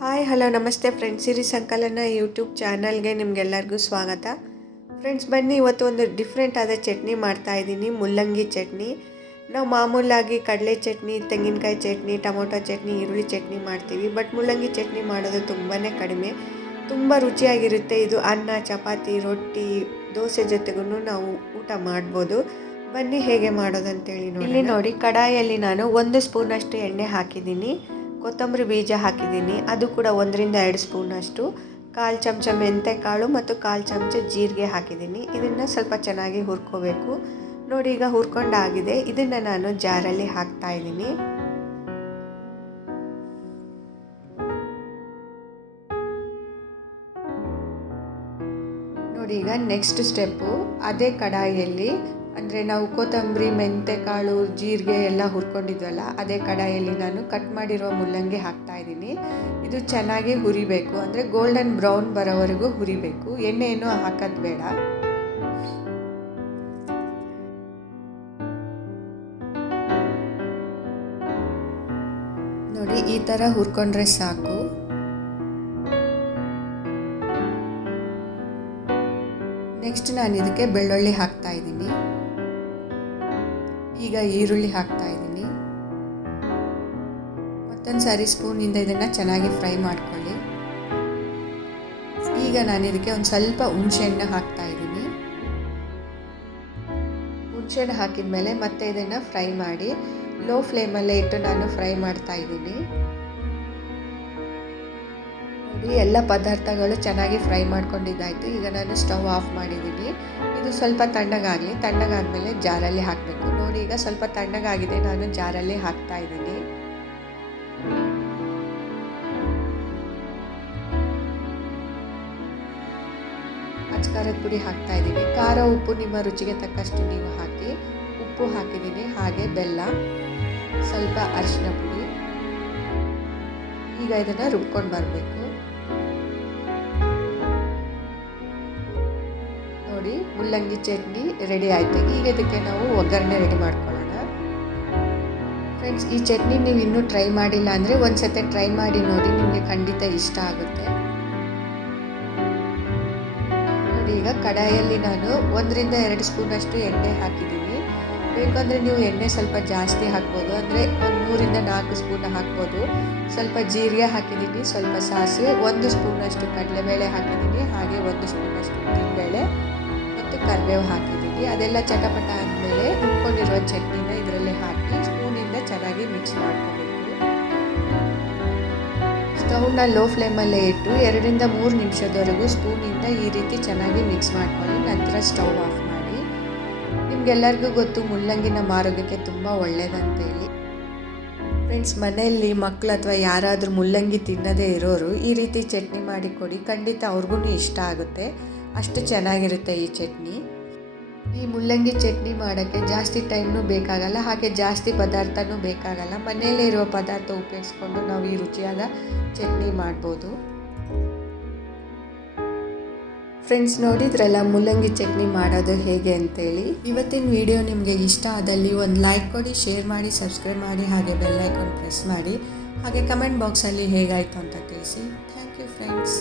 Hi, hello, ನಮಸ್ತೆ friends. Siri Sankalana YouTube ಚಾನಲ್ಗೆ ನಿಮಗೆಲ್ಲರಿಗೂ ಸ್ವಾಗತ. ಫ್ರೆಂಡ್ಸ್, ಬನ್ನಿ, ಇವತ್ತು ಒಂದು ಡಿಫ್ರೆಂಟ್ ಆದ ಚಟ್ನಿ ಮಾಡ್ತಾ ಇದ್ದೀನಿ. ಮುಲ್ಲಂಗಿ ಚಟ್ನಿ. ನಾವು ಮಾಮೂಲಾಗಿ ಕಡಲೆ ಚಟ್ನಿ, ತೆಂಗಿನಕಾಯಿ ಚಟ್ನಿ, ಟೊಮೊಟೊ ಚಟ್ನಿ, ಈರುಳ್ಳಿ ಚಟ್ನಿ ಮಾಡ್ತೀವಿ. ಬಟ್ ಮುಲ್ಲಂಗಿ ಚಟ್ನಿ ಮಾಡೋದು ತುಂಬಾ ಕಡಿಮೆ. ತುಂಬ ರುಚಿಯಾಗಿರುತ್ತೆ. ಇದು ಅನ್ನ, ಚಪಾತಿ, ರೊಟ್ಟಿ, ದೋಸೆ ಜೊತೆಗೂ ನಾವು ಊಟ ಮಾಡ್ಬೋದು. ಬನ್ನಿ, ಹೇಗೆ ಮಾಡೋದಂತೇಳಿ ನೋಡಿ ಇಲ್ಲಿ ನೋಡಿ, ಕಡಾಯಲ್ಲಿ ನಾನು ಒಂದು ಸ್ಪೂನಷ್ಟು ಎಣ್ಣೆ ಹಾಕಿದ್ದೀನಿ. ಕೊತ್ತಂಬರಿ ಬೀಜ ಹಾಕಿದ್ದೀನಿ. ಅದು ಕೂಡ ಒಂದರಿಂದ ಎರಡು ಸ್ಪೂನಷ್ಟು ಕಾಲು ಚಮಚ ಮೆಂತೆ ಕಾಳು ಮತ್ತು ಕಾಲು ಚಮಚ ಜೀರಿಗೆ ಹಾಕಿದ್ದೀನಿ. ಇದನ್ನು ಸ್ವಲ್ಪ ಚೆನ್ನಾಗಿ ಹುರ್ಕೋಬೇಕು. ನೋಡಿ, ಈಗ ಹುರ್ಕೊಂಡಾಗಿದೆ ಇದನ್ನು ನಾನು ಜಾರಲ್ಲಿ ಹಾಕ್ತಾ ಇದ್ದೀನಿ. ನೋಡಿ, ಈಗ ನೆಕ್ಸ್ಟ್ ಸ್ಟೆಪ್ಪು ಅದೇ ಕಡಾಯಿಯಲ್ಲಿ ಅಂದರೆ ನಾವು ಕೊತ್ತಂಬರಿ ಮೆಂತೆ ಕಾಳು ಜೀರಿಗೆ ಎಲ್ಲ ಹುರ್ಕೊಂಡಿದ್ವಲ್ಲ, ಅದೇ ಕಡಾಯಲ್ಲಿ ನಾನು ಕಟ್ ಮಾಡಿರೋ ಮುಲ್ಲಂಗಿ ಹಾಕ್ತಾ ಇದ್ದೀನಿ. ಇದು ಚೆನ್ನಾಗಿ ಹುರಿಬೇಕು. ಅಂದರೆ ಗೋಲ್ಡನ್ ಬ್ರೌನ್ ಬರೋವರೆಗೂ ಹುರಿಬೇಕು. ಎಣ್ಣೆಯನ್ನು ಹಾಕೋದು ಬೇಡ. ನೋಡಿ, ಈ ಥರ ಹುರ್ಕೊಂಡ್ರೆ ಸಾಕು. ನೆಕ್ಸ್ಟ್ ನಾನು ಇದಕ್ಕೆ ಬೆಳ್ಳುಳ್ಳಿ ಹಾಕ್ತಾ ಇದ್ದೀನಿ. ಈಗ ಈರುಳ್ಳಿ ಹಾಕ್ತಾ ಇದ್ದೀನಿ. ಮತ್ತೊಂದು ಸಾರಿ ಸ್ಪೂನಿಂದ ಇದನ್ನು ಚೆನ್ನಾಗಿ ಫ್ರೈ ಮಾಡ್ಕೊಳ್ಳಿ. ಈಗ ನಾನು ಇದಕ್ಕೆ ಒಂದು ಸ್ವಲ್ಪ ಹುಣಸೆಹಣ್ಣು ಹಾಕ್ತಾ ಇದ್ದೀನಿ. ಹುಣಸೆಹಣ್ಣು ಹಾಕಿದ ಮೇಲೆ ಮತ್ತೆ ಇದನ್ನು ಫ್ರೈ ಮಾಡಿ ಲೋ ಫ್ಲೇಮಲ್ಲೇ ಇಟ್ಟು ನಾನು ಫ್ರೈ ಮಾಡ್ತಾ ಇದ್ದೀನಿ. ನೋಡಿ, ಎಲ್ಲ ಪದಾರ್ಥಗಳು ಚೆನ್ನಾಗಿ ಫ್ರೈ ಮಾಡ್ಕೊಂಡಿದ್ದಾಯಿತು. ಈಗ ನಾನು ಸ್ಟವ್ ಆಫ್ ಮಾಡಿದ್ದೀನಿ. ಇದು ಸ್ವಲ್ಪ ತಣ್ಣಗಾಗಲಿ. ತಣ್ಣಗಾದ್ಮೇಲೆ ಜಾರಲ್ಲಿ ಹಾಕಬೇಕು. ಈಗ ಸ್ವಲ್ಪ ತಣ್ಣಗಾಗಿದೆ. ನಾನು ಜಾರಲ್ಲಿ ಹಾಕ್ತಾ ಇದ್ದೀನಿ. ಅಚ್ಕಾರದ ಪುಡಿ ಹಾಕ್ತಾ ಇದ್ದೀನಿ. ಖಾರ ಉಪ್ಪು ನಿಮ್ಮ ರುಚಿಗೆ ತಕ್ಕಷ್ಟು ನೀವು ಹಾಕಿ, ಉಪ್ಪು ಹಾಕಿದ್ದೀನಿ. ಹಾಗೆ ಬೆಲ್ಲ, ಸ್ವಲ್ಪ ಅರಿಶಿನ ಪುಡಿ. ಈಗ ಇದನ್ನು ರುಬ್ಕೊಂಡು ಬರಬೇಕು. ನೋಡಿ ಮುಲ್ಲಂಗಿ ಚಟ್ನಿ ರೆಡಿ ಆಯಿತು. ಈಗ ಇದಕ್ಕೆ ನಾವು ಒಗ್ಗರಣೆ ರೆಡಿ ಮಾಡ್ಕೊಳ್ಳೋಣ. ಫ್ರೆಂಡ್ಸ್ ಈ ಚಟ್ನಿ ನೀವು ಇನ್ನೂ ಟ್ರೈ ಮಾಡಿಲ್ಲ ಅಂದರೆ ಒಂದು ಸತಿ ಟ್ರೈ ಮಾಡಿ ನೋಡಿ, ನಿಮಗೆ ಖಂಡಿತ ಇಷ್ಟ ಆಗುತ್ತೆ. ನೋಡಿ, ಈಗ ಕಡಾಯಲ್ಲಿ ನಾನು ಒಂದರಿಂದ ಎರಡು ಸ್ಪೂನಷ್ಟು ಎಣ್ಣೆ ಹಾಕಿದ್ದೀನಿ. ಬೇಕಂದರೆ ನೀವು ಎಣ್ಣೆ ಸ್ವಲ್ಪ ಜಾಸ್ತಿ ಹಾಕ್ಬೋದು, ಅಂದರೆ ಒಂದು ಮೂರಿಂದ ನಾಲ್ಕು ಸ್ಪೂನ್ ಹಾಕ್ಬೋದು. ಸ್ವಲ್ಪ ಜೀರಿಗೆ ಹಾಕಿದ್ದೀನಿ, ಸ್ವಲ್ಪ ಸಾಸಿವೆ, ಒಂದು ಸ್ಪೂನಷ್ಟು ಕಡಲೆಬೇಳೆ ಹಾಕಿದ್ದೀನಿ, ಹಾಗೆ ಒಂದು ಸ್ಪೂನಷ್ಟು ಉದ್ದಿನಬೇಳೆ. ಮತ್ತು ಕರಿಬೇವು ಹಾಕಿದ್ದೀವಿ. ಅದೆಲ್ಲ ಚಟಪಟ ಆದಮೇಲೆ ರುಬ್ಕೊಂಡಿರುವ ಚಟ್ನಿನ ಇದರಲ್ಲಿ ಹಾಕಿ ಸ್ಪೂನಿಂದ ಚೆನ್ನಾಗಿ ಮಿಕ್ಸ್ ಮಾಡ್ಕೋಬೇಕು. ಸ್ಟೌವ್ನ ಲೋ ಫ್ಲೇಮಲ್ಲೇ ಇಟ್ಟು ಎರಡರಿಂದ ಮೂರು ನಿಮಿಷದವರೆಗೂ ಸ್ಪೂನಿಂದ ಈ ರೀತಿ ಚೆನ್ನಾಗಿ ಮಿಕ್ಸ್ ಮಾಡ್ಕೊಳ್ಳಿ. ನಂತರ ಸ್ಟವ್ ಆಫ್ ಮಾಡಿ. ನಿಮಗೆಲ್ಲರಿಗೂ ಗೊತ್ತು ನಮ್ಮ ಆರೋಗ್ಯಕ್ಕೆ ತುಂಬ ಒಳ್ಳೆಯದಂತೇಳಿ ಫ್ರೆಂಡ್ಸ್, ಮನೆಯಲ್ಲಿ ಮಕ್ಕಳು ಅಥವಾ ಯಾರಾದರೂ ಮುಲ್ಲಂಗಿ ತಿನ್ನದೇ ಇರೋರು ಈ ರೀತಿ ಚಟ್ನಿ ಮಾಡಿ ಕೊಡಿ. ಖಂಡಿತ ಅವ್ರಿಗೂ ಇಷ್ಟ ಆಗುತ್ತೆ. ಅಷ್ಟು ಚೆನ್ನಾಗಿರುತ್ತೆ ಈ ಚಟ್ನಿ. ಈ ಮುಲ್ಲಂಗಿ ಚಟ್ನಿ ಮಾಡೋಕ್ಕೆ ಜಾಸ್ತಿ ಟೈಮ್ನೂ ಬೇಕಾಗಲ್ಲ, ಹಾಗೆ ಜಾಸ್ತಿ ಪದಾರ್ಥನೂ ಬೇಕಾಗಲ್ಲ. ಮನೆಯಲ್ಲೇ ಇರುವ ಪದಾರ್ಥ ಉಪಯೋಗಿಸ್ಕೊಂಡು ನಾವು ಈ ರುಚಿಯಾದ ಚಟ್ನಿ ಮಾಡ್ಬೋದು. ಫ್ರೆಂಡ್ಸ್ ನೋಡಿದ್ರಲ್ಲ ಮುಲ್ಲಂಗಿ ಚಟ್ನಿ ಮಾಡೋದು ಹೇಗೆ ಅಂತೇಳಿ. ಇವತ್ತಿನ ವಿಡಿಯೋ ನಿಮಗೆ ಇಷ್ಟ ಆದಲ್ಲಿ ಒಂದು ಲೈಕ್ ಕೊಡಿ ಶೇರ್ ಮಾಡಿ ಸಬ್ಸ್ಕ್ರೈಬ್ ಮಾಡಿ, ಹಾಗೆ ಬೆಲ್ ಐಕಾನ್ ಪ್ರೆಸ್ ಮಾಡಿ. ಹಾಗೆ ಕಮೆಂಟ್ ಬಾಕ್ಸಲ್ಲಿ ಹೇಗಾಯಿತು ಅಂತ ತಿಳಿಸಿ. Thank you friends